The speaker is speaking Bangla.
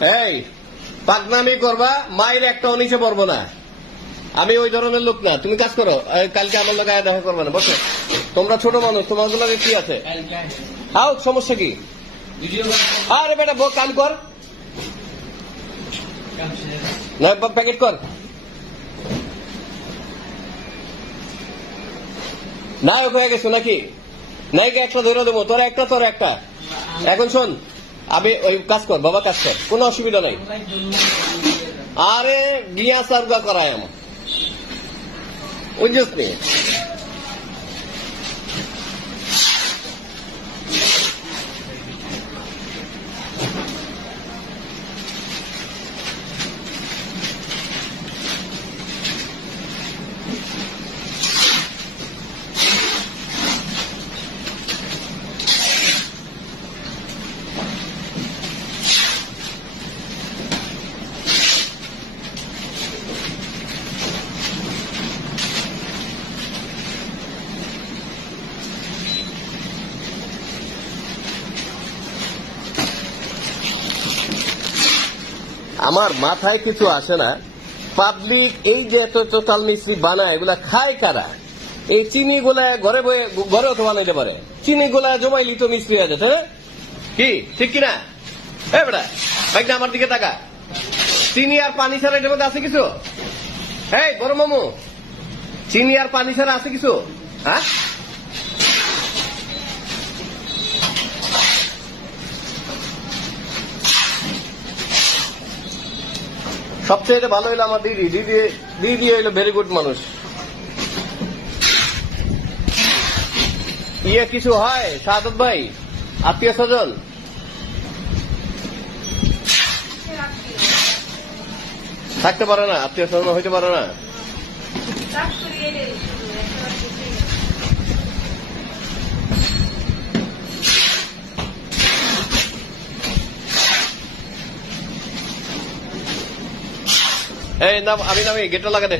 এই পাকনামি করবা, মায়ের একটা নিচে পড়ব না। আমি ওই ধরনের লোক না, তুমি কাজ করো। কালকে আমার লোক আয়া দেখা করবে না, বসো। তোমরা ছোট মানুষ তোমার লগে কি আছে? আও, সমস্যা কি? আরে বেটা বো কাম কর। প্যাকেট কর। নায়ক হয়ে গেছো নাকি? নায়িকা একটা ধরে দেবো, তোর একটা তোর একটা। এখন শোন আমি ওই কাজ কর, বাবা কাজ কর, কোনো অসুবিধা নাই। আরে, গিয়া সার্গা করায় আমার। বুঝছিস আমার মাথায় কিছু আসে না। পাবলিক এই যে এত টোটাল মিস্ত্রি বানায়, এগুলা খায় কারা? এই চিনি গুলা ঘরে বয়ে ঘরেও তো বানাইতে পারে চিনি গুলা জমাইলি তো মিস্ত্রি হয়ে যেতে হ্যাঁ? কি? ঠিক কিনা? এ বেটা, বাইকটা আমার দিকে তাকা চিনি আর পানি ছাড়া এটার মধ্যে আছে কিছু? এই, বড় মামু, চিনি আর পানি ছাড়া আছে কিছু? হ্যাঁ? সবচেয়ে ভালো হইল আমার দিদি। দিদি দিদি হইল ভেরি গুড মানুষ। ইয়ে কিছু হয়? সাদত ভাই, আত্মীয় স্বজন? থাকতে পারে না, আত্মীয় স্বজন হইতে পারে না। এই নাম আমি নামি গেটটা লাগা দে